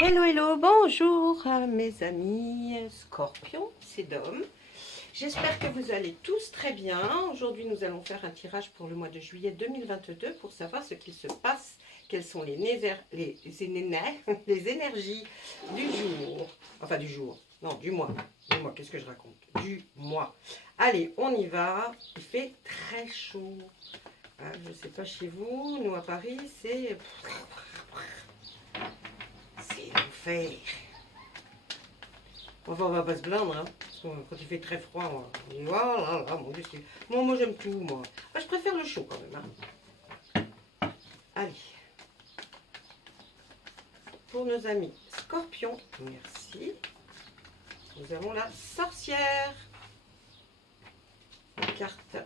Hello, hello, bonjour mes amis Scorpion, c'est Dom. J'espère que vous allez tous très bien. Aujourd'hui, nous allons faire un tirage pour le mois de juillet 2022 pour savoir ce qu'il se passe, quelles sont les énergies du jour. Enfin, du jour, non, du mois. Du mois, qu'est-ce que je raconte? Du mois. Allez, on y va. Il fait très chaud. Hein, je ne sais pas chez vous, nous à Paris, c'est l'enfer. Enfin, on va pas se plaindre, hein. Parce que quand il fait très froid, on dit, oh là là, mon Dieu, moi j'aime tout, moi. Je préfère le chaud quand même, hein. Allez. Pour nos amis Scorpions, merci. Nous avons la sorcière. Une carte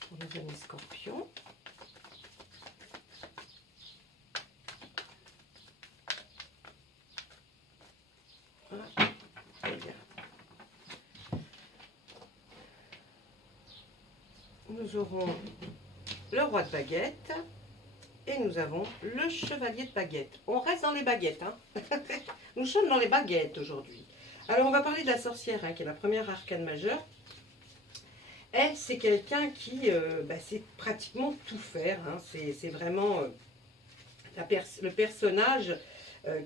pour nos amis Scorpions. Voilà. Très bien. Nous aurons le roi de baguette et nous avons le chevalier de baguette. On reste dans les baguettes, hein. Nous sommes dans les baguettes aujourd'hui. Alors on va parler de la sorcière, hein, qui est la première arcane majeure. Elle, c'est quelqu'un qui sait pratiquement tout faire, hein. C'est vraiment le personnage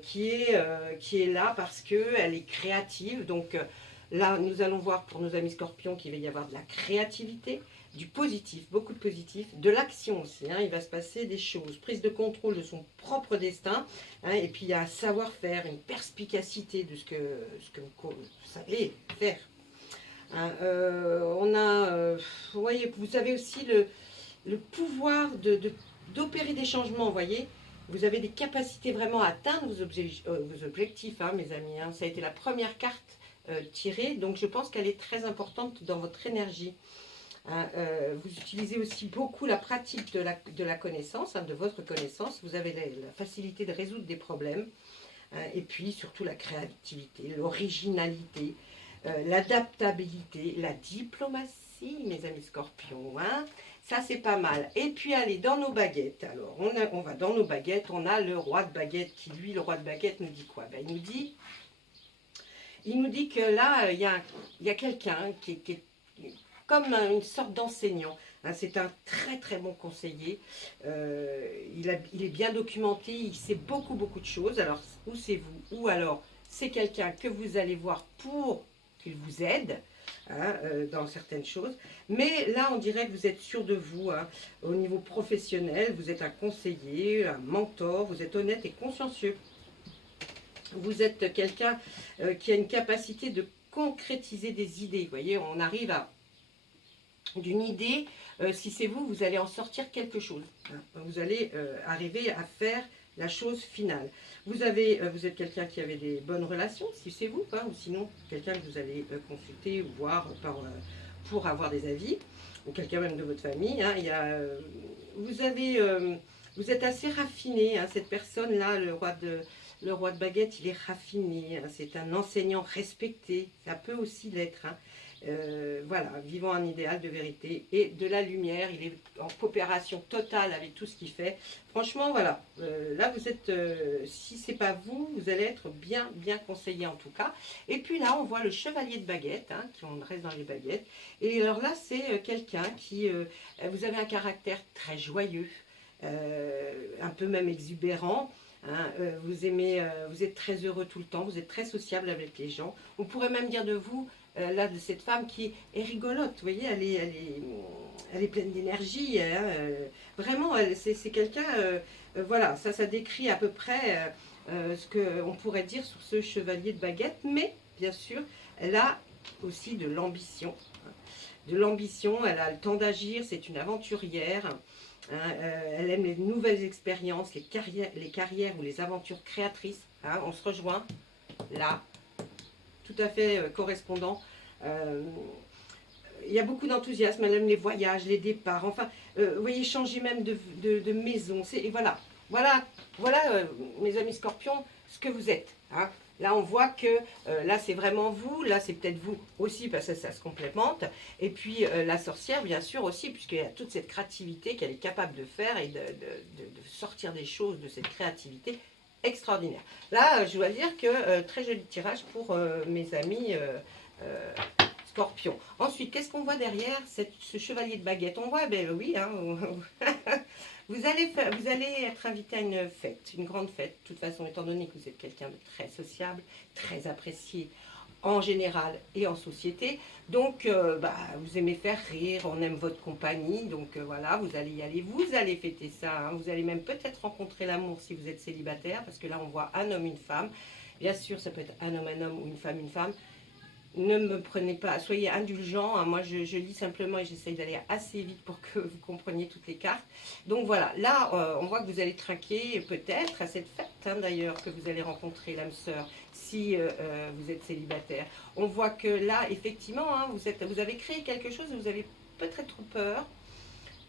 qui est là parce qu'elle est créative. Donc là, nous allons voir pour nos amis Scorpions qu'il va y avoir de la créativité, du positif, beaucoup de positif, de l'action aussi, hein. Il va se passer des choses, prise de contrôle de son propre destin, hein, et puis il y a un savoir-faire, une perspicacité de ce que vous savez faire. Hein, vous voyez, vous avez aussi le pouvoir d'opérer des changements, vous voyez. Vous avez des capacités vraiment à atteindre vos objectifs, hein, mes amis. Hein. Ça a été la première carte tirée, donc je pense qu'elle est très importante dans votre énergie. Hein, vous utilisez aussi beaucoup la pratique de la connaissance, hein, de votre connaissance. Vous avez la facilité de résoudre des problèmes, hein, et puis surtout la créativité, l'originalité, l'adaptabilité, la diplomatie, mes amis Scorpions. Hein. Ça, c'est pas mal. Et puis, allez, dans nos baguettes. Alors, on va dans nos baguettes. On a le roi de baguette qui, lui, le roi de baguette, nous dit quoi? Ben, il nous dit que là, il y a quelqu'un qui est comme une sorte d'enseignant. Hein, c'est un très très bon conseiller. Il est bien documenté, il sait beaucoup de choses. Alors, ou c'est vous, ou alors c'est quelqu'un que vous allez voir pour qu'il vous aide, hein, dans certaines choses. Mais là, on dirait que vous êtes sûr de vous, hein, au niveau professionnel. Vous êtes un conseiller, un mentor, vous êtes honnête et consciencieux. Vous êtes quelqu'un qui a une capacité de concrétiser des idées. Vous voyez, on arrive à d'une idée, si c'est vous, vous allez en sortir quelque chose. Hein. Vous allez arriver à faire la chose finale. Vous êtes quelqu'un qui avait des bonnes relations, si c'est vous, hein, ou sinon quelqu'un que vous allez consulter ou voir pour avoir des avis, ou quelqu'un même de votre famille. Hein. Vous êtes assez raffiné, hein, cette personne-là, le roi de baguette, il est raffiné, hein, c'est un enseignant respecté, ça peut aussi l'être. Hein. Voilà, vivant un idéal de vérité et de la lumière. Il est en coopération totale avec tout ce qu'il fait. Franchement, voilà, là vous êtes, si c'est pas vous, vous allez être bien conseillé en tout cas. Et puis là, on voit le chevalier de baguette, hein, qui on reste dans les baguettes. Et alors là, c'est quelqu'un qui, vous avez un caractère très joyeux, un peu même exubérant. Hein, vous êtes très heureux tout le temps, vous êtes très sociable avec les gens. On pourrait même dire de vous, là, de cette femme qui est rigolote, vous voyez, elle est pleine d'énergie, hein, vraiment, c'est quelqu'un, voilà, ça décrit à peu près ce qu'on pourrait dire sur ce chevalier de baguette, mais bien sûr, elle a aussi de l'ambition. De l'ambition, elle a le temps d'agir, c'est une aventurière. Hein, elle aime les nouvelles expériences, les carrières ou les aventures créatrices. Hein, on se rejoint là, tout à fait correspondant. Il y a beaucoup d'enthousiasme, elle aime les voyages, les départs, enfin, vous voyez, changer même de maison. Et voilà, mes amis Scorpions, ce que vous êtes. Hein. Là, on voit que là, c'est vraiment vous. Là, c'est peut-être vous aussi, parce que ça se complémente. Et puis, la sorcière, bien sûr, aussi, puisqu'il y a toute cette créativité qu'elle est capable de faire et de sortir des choses de cette créativité extraordinaire. Là, je dois dire que très joli tirage pour mes amis euh, Scorpion. Ensuite, qu'est-ce qu'on voit derrière ce chevalier de baguette? On voit, ben oui, hein, vous allez être invité à une fête, une grande fête. De toute façon, étant donné que vous êtes quelqu'un de très sociable, très apprécié en général et en société. Donc, vous aimez faire rire, on aime votre compagnie. Donc, voilà, vous allez y aller, vous allez fêter ça. Hein. Vous allez même peut-être rencontrer l'amour si vous êtes célibataire, parce que là, on voit un homme, une femme. Bien sûr, ça peut être un homme ou une femme, une femme. Ne me prenez pas, soyez indulgents. Hein. Moi, je lis simplement et j'essaye d'aller assez vite pour que vous compreniez toutes les cartes. Donc voilà, là, on voit que vous allez trinquer peut-être à cette fête, hein, d'ailleurs, que vous allez rencontrer l'âme sœur si vous êtes célibataire. On voit que là, effectivement, hein, vous avez créé quelque chose, vous avez peut-être peur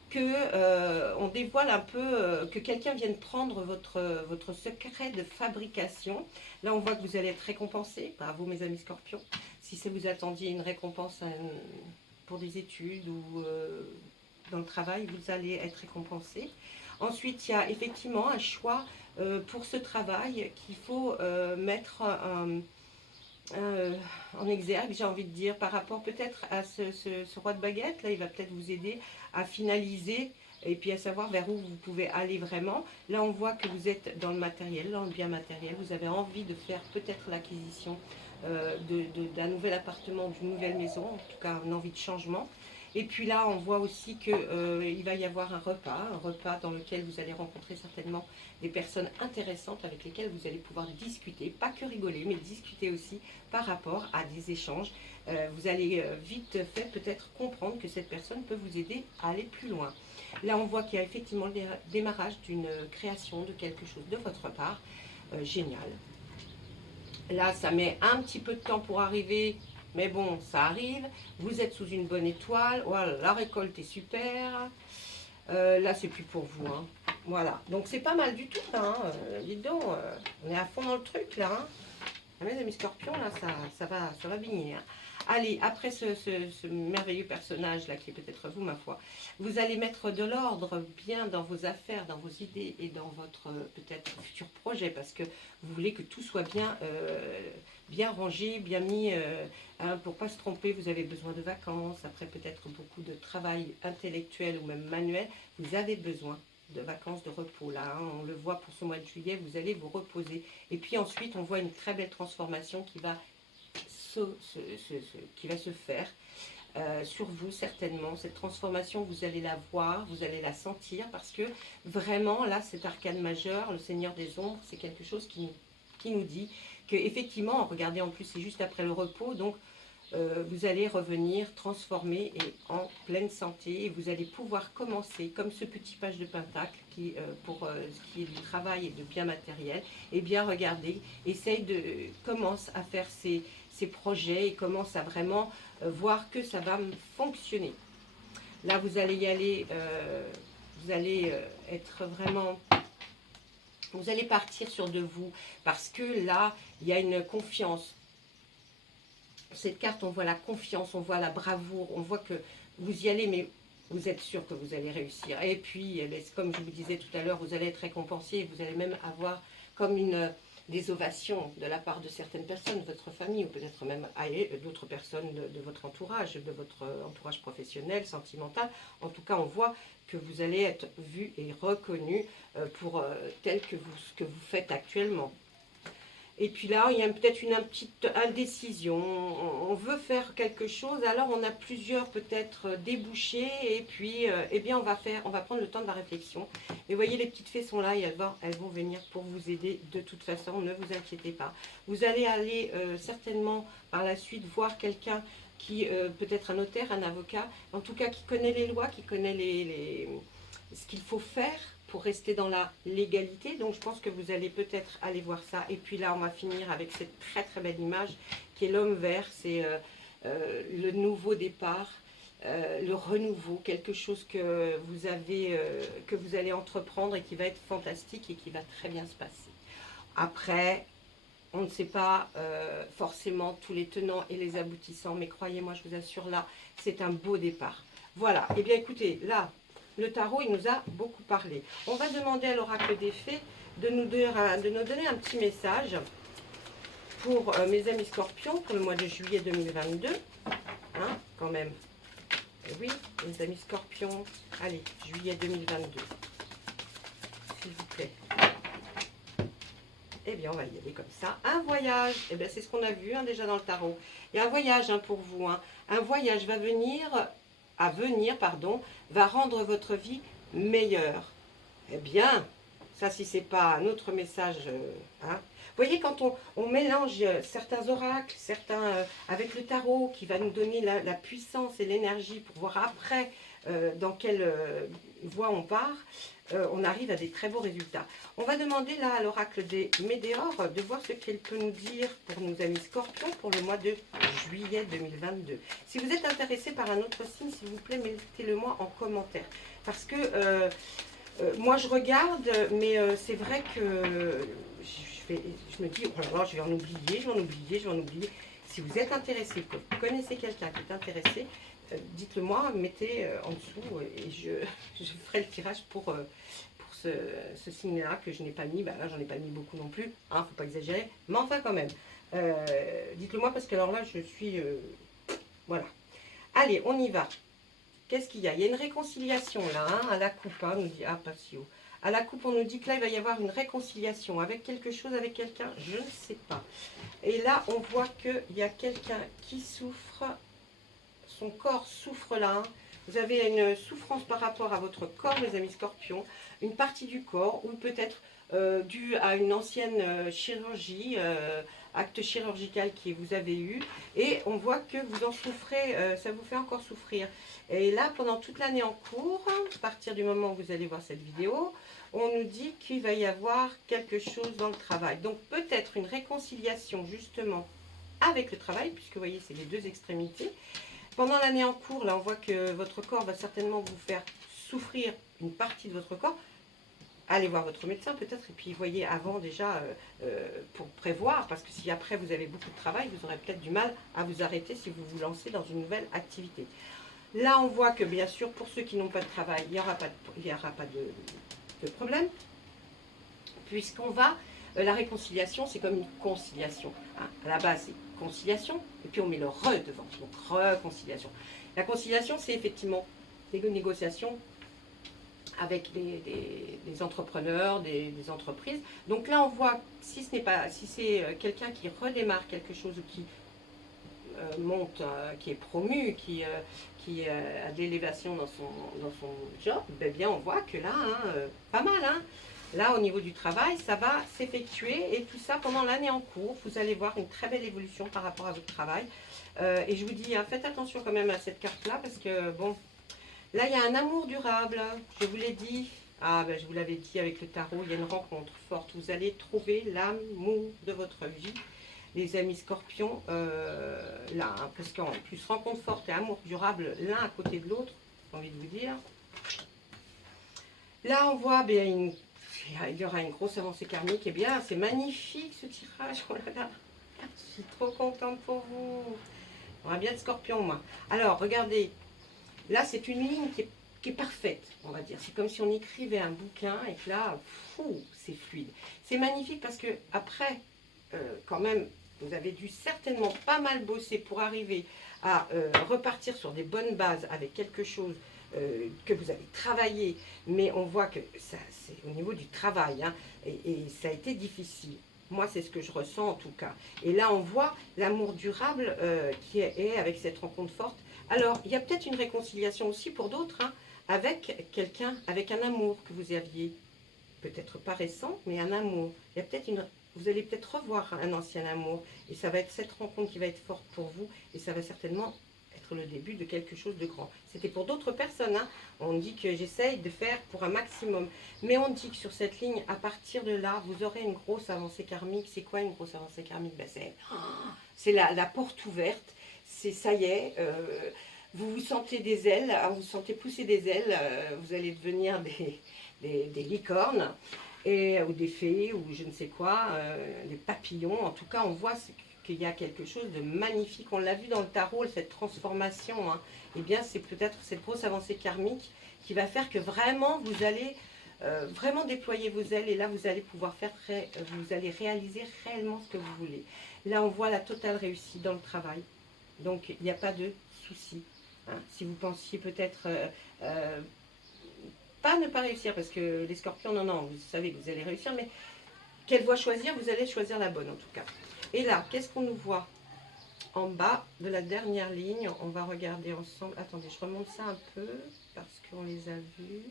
que on dévoile un peu, que quelqu'un vienne prendre votre secret de fabrication. Là, on voit que vous allez être récompensé. Bravo, mes amis Scorpions. Si ça vous attendiez une récompense pour des études ou dans le travail, vous allez être récompensé. Ensuite, il y a effectivement un choix pour ce travail qu'il faut mettre en exergue, j'ai envie de dire, par rapport peut-être à ce roi de baguette. Là, il va peut-être vous aider à finaliser et puis à savoir vers où vous pouvez aller vraiment. Là, on voit que vous êtes dans le matériel, dans le bien matériel. Vous avez envie de faire peut-être l'acquisition d'un nouvel appartement, d'une nouvelle maison, en tout cas une envie de changement. Et puis là, on voit aussi qu'il va y avoir un repas dans lequel vous allez rencontrer certainement des personnes intéressantes avec lesquelles vous allez pouvoir discuter, pas que rigoler, mais discuter aussi par rapport à des échanges. Vous allez vite fait peut-être comprendre que cette personne peut vous aider à aller plus loin. Là, on voit qu'il y a effectivement le démarrage d'une création de quelque chose de votre part. Génial. Là, ça met un petit peu de temps pour arriver, mais bon, ça arrive. Vous êtes sous une bonne étoile. Voilà, la récolte est super. Là, c'est plus pour vous. Hein. Voilà. Donc, c'est pas mal du tout. Là, hein. Dites donc, on est à fond dans le truc, là. Hein. Ah, mes amis Scorpions, là, ça va bigner. Hein. Allez, après ce merveilleux personnage-là, qui est peut-être vous, ma foi, vous allez mettre de l'ordre bien dans vos affaires, dans vos idées et dans votre peut-être futur projet, parce que vous voulez que tout soit bien rangé, bien mis, hein, pour ne pas se tromper. Vous avez besoin de vacances, après peut-être beaucoup de travail intellectuel ou même manuel, vous avez besoin de vacances, de repos. Là, hein, on le voit pour ce mois de juillet, vous allez vous reposer. Et puis ensuite, on voit une très belle transformation qui va se faire sur vous certainement. Cette transformation, vous allez la voir, vous allez la sentir, parce que vraiment, là, cet arcane majeur, le Seigneur des Ombres, c'est quelque chose qui nous dit que effectivement, regardez, en plus, c'est juste après le repos, donc vous allez revenir transformé et en pleine santé, et vous allez pouvoir commencer comme ce petit page de pentacle qui, pour ce qui est du travail et de bien matériel. Et bien regardez, commence à faire ses projets et commence à vraiment voir que ça va fonctionner. Là, vous allez y aller, vous allez être vraiment... Vous allez partir sur de vous, parce que là, il y a une confiance. Cette carte, on voit la confiance, on voit la bravoure, on voit que vous y allez, mais vous êtes sûr que vous allez réussir. Et puis, comme je vous disais tout à l'heure, vous allez être récompensé, vous allez même avoir comme des ovations de la part de certaines personnes, de votre famille, ou peut-être même d'autres personnes de votre entourage, de votre entourage professionnel, sentimental. En tout cas, on voit que vous allez être vu et reconnu pour tel que ce que vous faites actuellement. Et puis là, il y a peut-être une petite indécision. On veut faire quelque chose, alors on a plusieurs peut-être débouchés, et puis eh bien on va prendre le temps de la réflexion. Et vous voyez, les petites fées sont là et elles vont venir pour vous aider de toute façon, ne vous inquiétez pas. Vous allez aller certainement par la suite voir quelqu'un qui, peut-être un notaire, un avocat, en tout cas qui connaît les lois, qui connaît ce qu'il faut faire pour rester dans la légalité. Donc je pense que vous allez peut-être aller voir ça. Et puis là, on va finir avec cette très très belle image qui est l'homme vert. C'est le nouveau départ, le renouveau, quelque chose que vous allez entreprendre et qui va être fantastique et qui va très bien se passer. Après, On ne sait pas forcément tous les tenants et les aboutissants, mais croyez-moi, je vous assure, là, c'est un beau départ. Voilà, et bien écoutez, là, le tarot, il nous a beaucoup parlé. On va demander à l'oracle des fées de nous donner un petit message pour mes amis scorpions, pour le mois de juillet 2022. Hein, quand même. Et oui, mes amis scorpions, allez, juillet 2022. S'il vous plaît. Eh bien, on va y aller comme ça. Un voyage, eh bien, c'est ce qu'on a vu hein, déjà dans le tarot. Il y a un voyage hein, pour vous. Hein. Un voyage va va rendre votre vie meilleure. Eh bien, ça, si ce n'est pas un autre message, hein. Vous voyez, quand on mélange certains oracles, certains avec le tarot, qui va nous donner la puissance et l'énergie pour voir après dans quelle voie on part, on arrive à des très beaux résultats. On va demander là à l'oracle des Médéors de voir ce qu'elle peut nous dire pour nos amis scorpions pour le mois de juillet 2022. Si vous êtes intéressé par un autre signe, s'il vous plaît, mettez-le moi en commentaire. Parce que moi je regarde, mais c'est vrai que je me dis, oh là là, je vais en oublier. Si vous êtes intéressé, que vous connaissez quelqu'un qui est intéressé, dites-le moi, mettez en dessous et je ferai le tirage pour ce signe-là que je n'ai pas mis. Bah là, j'en ai pas mis beaucoup non plus, hein, faut pas exagérer, mais enfin quand même. Dites-le moi parce que alors là, je suis... voilà. Allez, on y va. Qu'est-ce qu'il y a? Il y a une réconciliation là, hein, à la coupe, hein, nous dit, ah, Passio. À la coupe, on nous dit que là, il va y avoir une réconciliation avec quelque chose, avec quelqu'un, je ne sais pas. Et là, on voit qu'il y a quelqu'un qui souffre, son corps souffre là. Hein. Vous avez une souffrance par rapport à votre corps, mes amis scorpions, une partie du corps, ou peut-être due à une ancienne chirurgie, acte chirurgical que vous avez eu, et on voit que vous en souffrez, ça vous fait encore souffrir. Et là, pendant toute l'année en cours, à partir du moment où vous allez voir cette vidéo, on nous dit qu'il va y avoir quelque chose dans le travail. Donc peut-être une réconciliation justement avec le travail, puisque vous voyez, c'est les deux extrémités. Pendant l'année en cours, là, on voit que votre corps va certainement vous faire souffrir une partie de votre corps. Allez voir votre médecin peut-être, et puis voyez avant déjà pour prévoir, parce que si après vous avez beaucoup de travail, vous aurez peut-être du mal à vous arrêter si vous vous lancez dans une nouvelle activité. Là, on voit que bien sûr, pour ceux qui n'ont pas de travail, il n'y aura pas de problème, puisqu'on va, la réconciliation, c'est comme une conciliation. Hein. À la base, c'est conciliation, et puis on met le re devant, donc réconciliation. La conciliation, c'est effectivement des négociations avec des entrepreneurs, des entreprises. Donc là, on voit, si c'est quelqu'un qui redémarre quelque chose ou qui monte, qui est promu, qui a de l'élévation dans son job, ben bien on voit que là, hein, pas mal, hein. Là, au niveau du travail, ça va s'effectuer et tout ça pendant l'année en cours. Vous allez voir une très belle évolution par rapport à votre travail. Et je vous dis, hein, faites attention quand même à cette carte-là parce que, bon, là, il y a un amour durable. Je vous l'ai dit. Ah, ben, je vous l'avais dit avec le tarot, il y a une rencontre forte. Vous allez trouver l'amour de votre vie. Les amis scorpions, là, hein, parce qu'en plus, rencontre forte et amour durable l'un à côté de l'autre, j'ai envie de vous dire. Là, on voit bien il y aura une grosse avancée karmique. Eh bien, c'est magnifique ce tirage. Oh là là, je suis trop contente pour vous. On aura bien de scorpion, moi. Alors, regardez. Là, c'est une ligne qui est parfaite, on va dire. C'est comme si on écrivait un bouquin et que là, c'est fluide. C'est magnifique parce que après, quand même, vous avez dû certainement pas mal bosser pour arriver à repartir sur des bonnes bases avec quelque chose que vous avez travaillé, mais on voit que ça, c'est au niveau du travail, hein, et ça a été difficile. Moi, c'est ce que je ressens en tout cas. Et là, on voit l'amour durable qui est avec cette rencontre forte. Alors, il y a peut-être une réconciliation aussi pour d'autres, hein, avec quelqu'un, avec un amour que vous aviez, peut-être pas récent, mais un amour. Il y a peut-être vous allez peut-être revoir un ancien amour, et ça va être cette rencontre qui va être forte pour vous, et ça va certainement être le début de quelque chose de grand. C'était pour d'autres personnes, hein. On dit que j'essaye de faire pour un maximum, mais on dit que sur cette ligne, à partir de là, vous aurez une grosse avancée karmique. C'est quoi une grosse avancée karmique? Ben, c'est la porte ouverte, c'est ça y est, vous vous sentez des ailes, vous sentez pousser des ailes, vous allez devenir des licornes. ou des fées, ou je ne sais quoi, des papillons. En tout cas, on voit qu'il y a quelque chose de magnifique. On l'a vu dans le tarot, cette transformation. Hein. Eh bien, c'est peut-être cette grosse avancée karmique qui va faire que vraiment, vous allez vraiment déployer vos ailes. Et là, vous allez pouvoir vous allez réaliser réellement ce que vous voulez. Là, on voit la totale réussite dans le travail. Donc, il n'y a pas de souci. Hein. Si vous pensiez peut-être pas ne pas réussir, parce que les scorpions, non, non, vous savez que vous allez réussir, mais quelle voie choisir, vous allez choisir la bonne en tout cas. Et là, qu'est-ce qu'on nous voit en bas de la dernière ligne? On va regarder ensemble. Attendez, je remonte ça un peu, parce qu'on les a vus.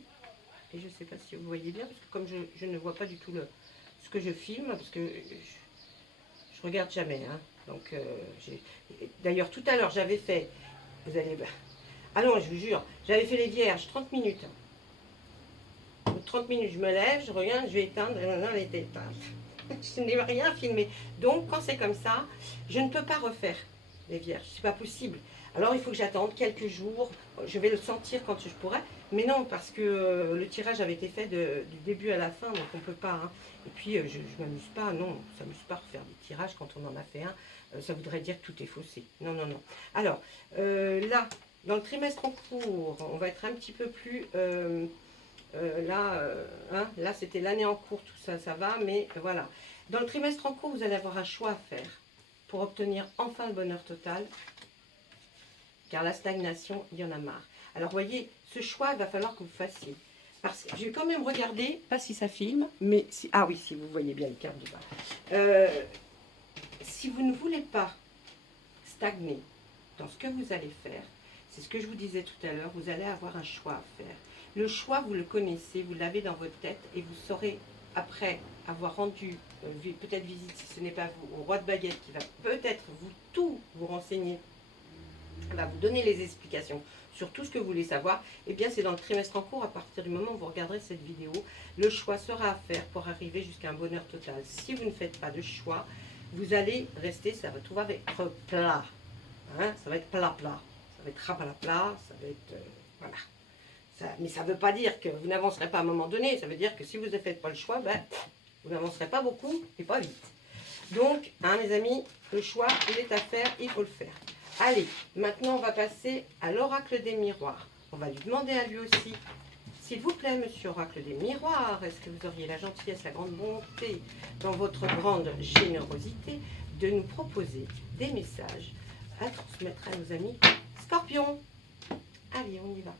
Et je ne sais pas si vous voyez bien, parce que comme je ne vois pas du tout ce que je filme, parce que je regarde jamais. Hein. Donc, d'ailleurs, tout à l'heure, j'avais fait, vous allez... Ah non, je vous jure, j'avais fait les vierges 30 minutes. 30 minutes, je me lève, je regarde, je vais éteindre, et maintenant elle est éteinte. Je n'ai rien filmé. Donc, quand c'est comme ça, je ne peux pas refaire les vierges. C'est pas possible. Alors, il faut que j'attende quelques jours. Je vais le sentir quand je pourrai. Mais non, parce que le tirage avait été fait du début à la fin, donc on ne peut pas. Hein. Et puis, je ne m'amuse pas. Non, ça ne m'amuse pas de faire des tirages quand on en a fait un. Ça voudrait dire que tout est faussé. Non, non, non. Alors, là, dans le trimestre en cours, on va être un petit peu plus... là c'était l'année en cours, tout ça, ça va, mais voilà. Dans le trimestre en cours, vous allez avoir un choix à faire pour obtenir enfin le bonheur total, car la stagnation, il y en a marre. Alors, voyez, ce choix, il va falloir que vous fassiez. Parce que je vais quand même regarder, pas si ça filme, mais si... Ah oui, si vous voyez bien les cartes du bas. Si vous ne voulez pas stagner dans ce que vous allez faire, c'est ce que je vous disais tout à l'heure, vous allez avoir un choix à faire. Le choix, vous le connaissez, vous l'avez dans votre tête et vous saurez, après avoir rendu peut-être visite, si ce n'est pas vous, au roi de baguette qui va peut-être vous renseigner, va vous donner les explications sur tout ce que vous voulez savoir, et bien c'est dans le trimestre en cours, à partir du moment où vous regarderez cette vidéo, le choix sera à faire pour arriver jusqu'à un bonheur total. Si vous ne faites pas de choix, vous allez rester, ça va tout va être plat. Hein, ça va être plat. Ça va être rapalapla, ça va être... voilà. Mais ça ne veut pas dire que vous n'avancerez pas à un moment donné. Ça veut dire que si vous ne faites pas le choix, ben, vous n'avancerez pas beaucoup et pas vite. Donc, hein, les amis, le choix, il est à faire, il faut le faire. Allez, maintenant, on va passer à l'oracle des miroirs. On va lui demander à lui aussi, s'il vous plaît, monsieur oracle des miroirs, est-ce que vous auriez la gentillesse, la grande bonté, dans votre grande générosité, de nous proposer des messages à transmettre à nos amis scorpions. Allez, on y va.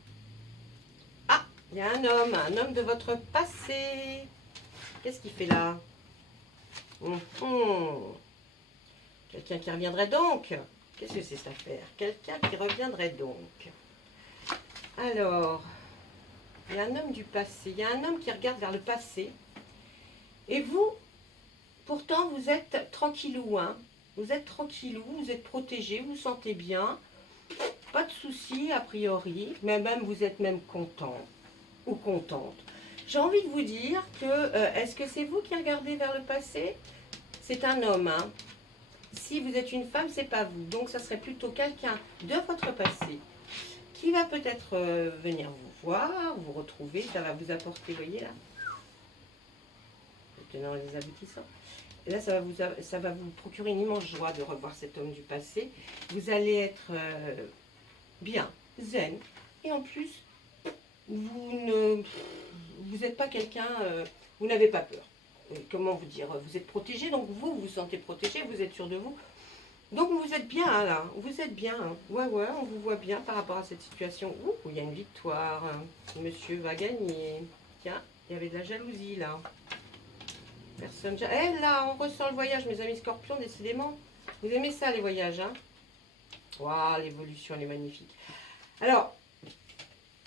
Ah, il y a un homme de votre passé. Qu'est-ce qu'il fait là? Quelqu'un qui reviendrait donc. Qu'est-ce que c'est cette affaire? Quelqu'un qui reviendrait donc. Alors, il y a un homme du passé. Il y a un homme qui regarde vers le passé. Et vous, pourtant, vous êtes tranquillou, hein? Vous êtes tranquillou, vous êtes protégé, vous vous sentez bien. Pas de soucis, a priori. Mais même, vous êtes même content ou contente. J'ai envie de vous dire que, est-ce que c'est vous qui regardez vers le passé? C'est un homme, hein? Si vous êtes une femme, c'est pas vous. Donc, ça serait plutôt quelqu'un de votre passé qui va peut-être venir vous voir, vous retrouver. Ça va vous apporter, vous voyez là, les tenants et les aboutissants. Et là, ça va vous procurer une immense joie de revoir cet homme du passé. Vous allez être bien, zen. Et en plus, vous n'êtes pas quelqu'un, vous n'avez pas peur. Comment vous dire, vous êtes protégé, donc vous vous sentez protégé, vous êtes sûr de vous. Donc vous êtes bien hein, là, vous êtes bien. Hein. Ouais, on vous voit bien par rapport à cette situation. Ouh, il y a une victoire, hein. Monsieur va gagner. Tiens, il y avait de la jalousie là. Personne... Eh là, on ressent le voyage, mes amis scorpions, décidément. Vous aimez ça, les voyages, hein? Waouh, l'évolution, elle est magnifique. Alors,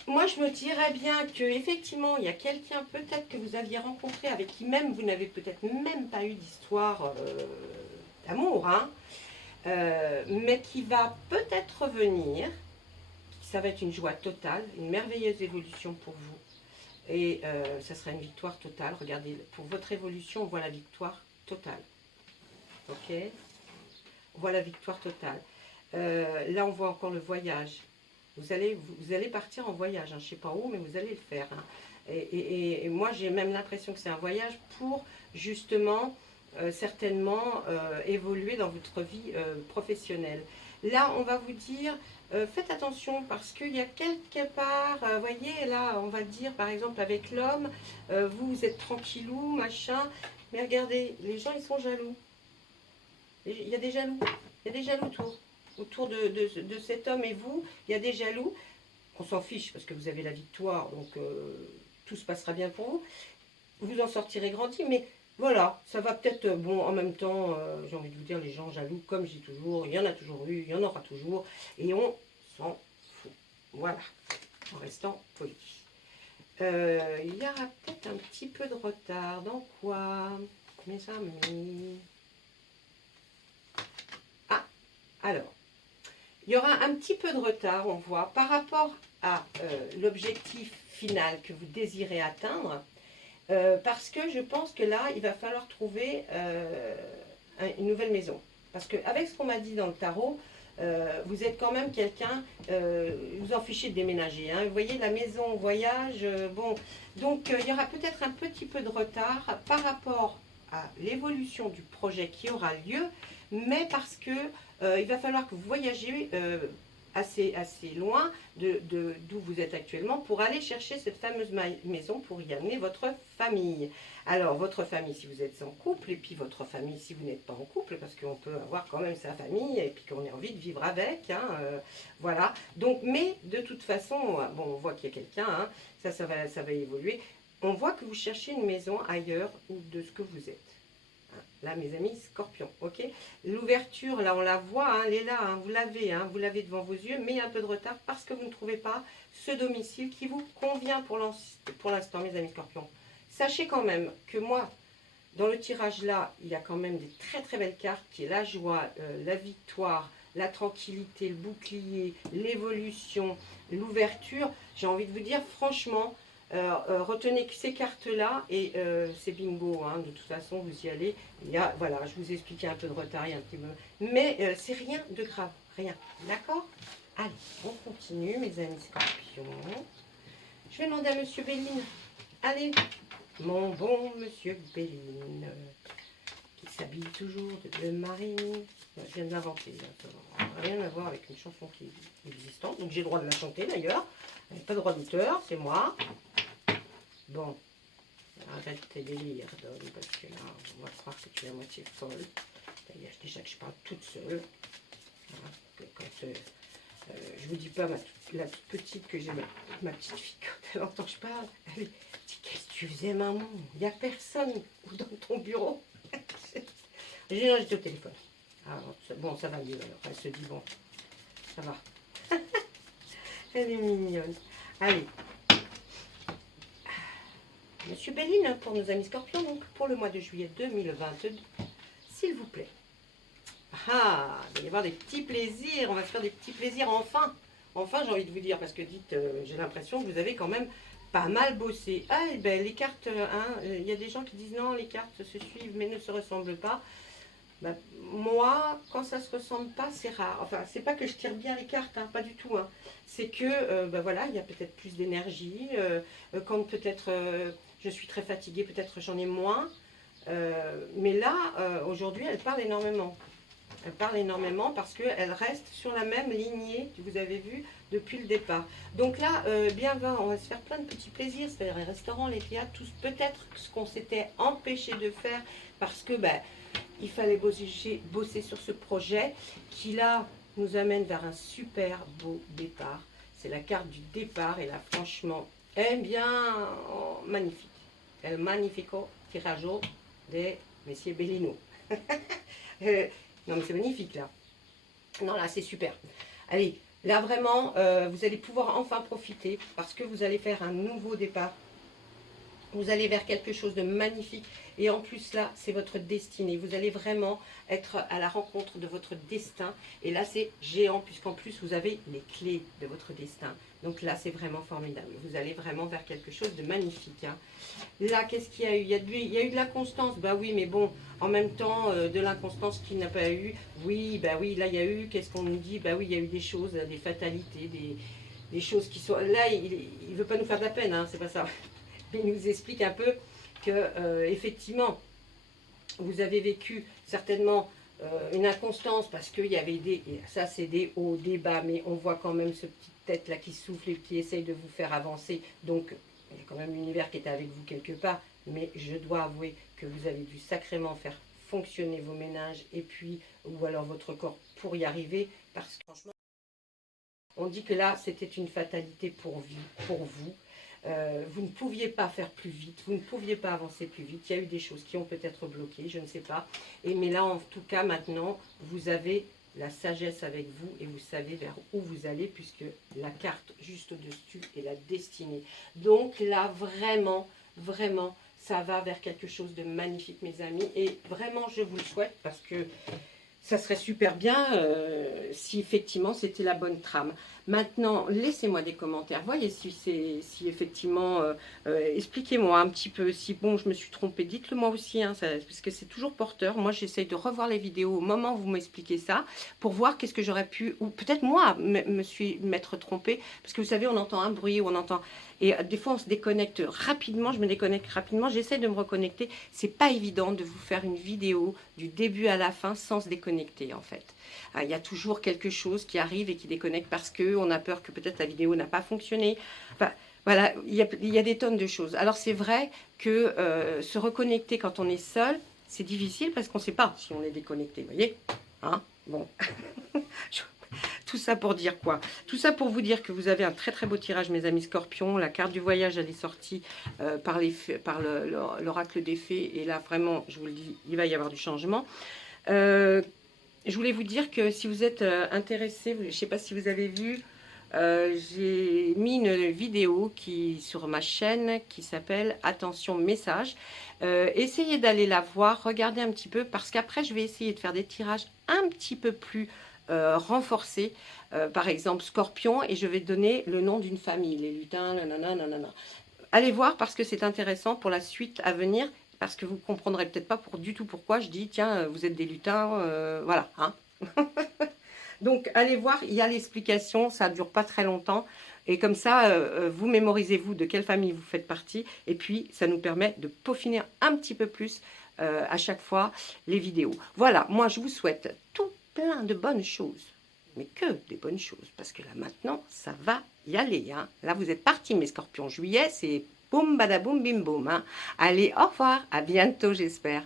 moi, je me dirais bien que effectivement, il y a quelqu'un peut-être que vous aviez rencontré, avec qui même vous n'avez peut-être même pas eu d'histoire d'amour, hein, mais qui va peut-être revenir. Ça va être une joie totale, une merveilleuse évolution pour vous. Et ça sera une victoire totale. Regardez, pour votre évolution, on voit la victoire totale. Ok? On voit la victoire totale. Là, on voit encore le voyage. vous allez partir en voyage, hein, je ne sais pas où, mais vous allez le faire. Hein. Et moi, j'ai même l'impression que c'est un voyage pour justement, certainement, évoluer dans votre vie professionnelle. Là, on va vous dire, faites attention parce qu'il y a quelque part, voyez, là, on va dire, par exemple, avec l'homme, vous êtes tranquillou, machin, mais regardez, les gens, ils sont jaloux. Il y a des jaloux, il y a des jaloux autour de cet homme et vous, il y a des jaloux. On s'en fiche parce que vous avez la victoire, donc tout se passera bien pour vous. Vous en sortirez grandi, mais voilà, ça va peut-être, bon, en même temps, j'ai envie de vous dire, les gens jaloux, comme je dis toujours, il y en a toujours eu, il y en aura toujours, et on s'en fout. Voilà, en restant poli. Il y aura peut-être un petit peu de retard. Dans quoi, mes amis? Ah, alors, il y aura un petit peu de retard, on voit, par rapport à l'objectif final que vous désirez atteindre, parce que je pense que là, il va falloir trouver une nouvelle maison. Parce qu'avec ce qu'on m'a dit dans le tarot, vous êtes quand même quelqu'un, vous en fichez de déménager. Hein. Vous voyez, la maison, voyage, bon. Donc, il y aura peut-être un petit peu de retard par rapport à l'évolution du projet qui aura lieu, mais parce que il va falloir que vous voyagez assez loin d'où vous êtes actuellement pour aller chercher cette fameuse maison pour y amener votre famille. Alors, votre famille si vous êtes en couple, et puis votre famille si vous n'êtes pas en couple, parce qu'on peut avoir quand même sa famille, et puis qu'on a envie de vivre avec, hein, voilà. Donc, mais de toute façon, bon, on voit qu'il y a quelqu'un, hein, ça va évoluer. On voit que vous cherchez une maison ailleurs de ce que vous êtes. Là, mes amis, scorpion, ok. L'ouverture, là, on la voit, hein, elle est là, hein, vous l'avez devant vos yeux, mais un peu de retard parce que vous ne trouvez pas ce domicile qui vous convient pour l'instant, mes amis scorpions. Sachez quand même que moi, dans le tirage là, il y a quand même des très très belles cartes, qui est la joie, la victoire, la tranquillité, le bouclier, l'évolution, l'ouverture. J'ai envie de vous dire, franchement, retenez que ces cartes-là et c'est bingo, hein, de toute façon vous y allez. Il y a, voilà, je vous ai expliqué un peu de retard, il y a un petit peu, mais c'est rien de grave, rien, d'accord? Allez, on continue, mes amis scorpions. Je vais demander à Monsieur Béline. Allez, mon bon Monsieur Béline, qui s'habille toujours de marine. Je viens de l'inventer, ça n'a rien à voir avec une chanson qui est existante, donc j'ai le droit de la chanter d'ailleurs. Pas de droit d'auteur, c'est moi. Bon, arrête tes délires, Don, parce que là, on va croire que tu es à moitié folle. D'ailleurs, déjà que je parle toute seule. Hein, que quand, je vous dis pas, la toute petite que j'ai, ma petite fille, quand elle entend que je parle, elle dit, qu'est-ce que tu faisais, maman? Il n'y a personne dans ton bureau. J'ai dit, non, j'étais au téléphone. Alors, bon, ça va mieux, alors. Elle se dit, bon, ça va. Elle est mignonne. Allez. Monsieur Béline, pour nos amis scorpions, donc pour le mois de juillet 2022, s'il vous plaît. Ah, il va y avoir des petits plaisirs, on va se faire des petits plaisirs enfin. Enfin, j'ai envie de vous dire, parce que dites, j'ai l'impression que vous avez quand même pas mal bossé. Ah, et ben les cartes, hein, il y a des gens qui disent non, les cartes se suivent mais ne se ressemblent pas. Ben, moi, quand ça se ressemble pas, c'est rare. Enfin, c'est pas que je tire bien les cartes, hein, pas du tout. Hein. C'est que, ben voilà, il y a peut-être plus d'énergie. Quand peut-être je suis très fatiguée, peut-être j'en ai moins. Mais là, aujourd'hui, elle parle énormément. Elle parle énormément parce qu'elle reste sur la même lignée que vous avez vu depuis le départ. Donc là, bien va, on va se faire plein de petits plaisirs, c'est-à-dire les restaurants, les théâtres, tous peut-être ce qu'on s'était empêché de faire parce que ben, il fallait bosser sur ce projet qui là nous amène vers un super beau départ. C'est la carte du départ et là franchement, eh bien, oh, magnifique. El magnifico tiraggio de Messieurs Bellino. Non mais c'est magnifique là. Non là c'est super. Allez, là vraiment, vous allez pouvoir enfin profiter parce que vous allez faire un nouveau départ. Vous allez vers quelque chose de magnifique. Et en plus là, c'est votre destinée. Vous allez vraiment être à la rencontre de votre destin. Et là, c'est géant puisqu'en plus, vous avez les clés de votre destin. Donc là, c'est vraiment formidable. Vous allez vraiment vers quelque chose de magnifique. Hein. Là, qu'est-ce qu'il y a eu? Il y a eu de la constance. Bah oui, mais bon, en même temps, de l'inconstance qu'il n'a pas eu. Oui, bah oui, là, il y a eu, qu'est-ce qu'on nous dit? Bah oui, il y a eu des choses, des fatalités, des choses qui sont... Là, il ne veut pas nous faire de la peine, hein, c'est pas ça. Il nous explique un peu que, effectivement, vous avez vécu certainement une inconstance parce qu'il y avait des... Ça, c'est des hauts, des bas, mais on voit quand même ce petit tête-là qui souffle et qui essaye de vous faire avancer. Donc, il y a quand même l'univers qui était avec vous quelque part. Mais je dois avouer que vous avez dû sacrément faire fonctionner vos ménages et puis, ou alors votre corps pour y arriver. Parce que franchement, on dit que là, c'était une fatalité pour vous. Vous ne pouviez pas faire plus vite, vous ne pouviez pas avancer plus vite. Il y a eu des choses qui ont peut-être bloqué, je ne sais pas. Mais là, en tout cas, maintenant, vous avez la sagesse avec vous et vous savez vers où vous allez puisque la carte juste au-dessus est la destinée. Donc là, vraiment, vraiment, ça va vers quelque chose de magnifique, mes amis. Et vraiment, je vous le souhaite parce que ça serait super bien si effectivement c'était la bonne trame. Maintenant, laissez-moi des commentaires. Voyez si effectivement, expliquez-moi un petit peu si bon je me suis trompée. Dites-le moi aussi, hein, parce que c'est toujours porteur. Moi, j'essaye de revoir les vidéos au moment où vous m'expliquez ça pour voir qu'est-ce que j'aurais pu, ou peut-être moi, m'être trompée. Parce que vous savez, on entend un bruit, ou on entend... Et des fois, on se déconnecte rapidement. Je me déconnecte rapidement. J'essaie de me reconnecter. C'est pas évident de vous faire une vidéo du début à la fin sans se déconnecter, en fait. Il y a toujours quelque chose qui arrive et qui déconnecte parce qu'on a peur que peut-être la vidéo n'a pas fonctionné. Enfin, voilà, il y a des tonnes de choses. Alors, c'est vrai que se reconnecter quand on est seul, c'est difficile parce qu'on ne sait pas si on est déconnecté. Vous voyez, hein? Bon. Tout ça pour dire quoi? Tout ça pour vous dire que vous avez un très très beau tirage, mes amis Scorpions. La carte du voyage, elle est sortie par l'oracle des fées. Et là, vraiment, je vous le dis, il va y avoir du changement. Je voulais vous dire que si vous êtes intéressé, je ne sais pas si vous avez vu, j'ai mis une vidéo sur ma chaîne qui s'appelle Attention message. Essayez d'aller la voir, regardez un petit peu, parce qu'après, je vais essayer de faire des tirages un petit peu plus renforcés. Par exemple, Scorpion, et je vais donner le nom d'une famille, les lutins, nanana, nanana. Allez voir parce que c'est intéressant pour la suite à venir, parce que vous ne comprendrez peut-être pas du tout pourquoi je dis, tiens, vous êtes des lutins, voilà, hein. Donc, allez voir, il y a l'explication, ça ne dure pas très longtemps. Et comme ça, vous mémorisez-vous de quelle famille vous faites partie. Et puis, ça nous permet de peaufiner un petit peu plus à chaque fois les vidéos. Voilà, moi, je vous souhaite tout plein de bonnes choses. Mais que des bonnes choses. Parce que là, maintenant, ça va y aller. Hein. Là, vous êtes partis, mes scorpions. Juillet, c'est boum, badaboum, bim, boum. Hein. Allez, au revoir. À bientôt, j'espère.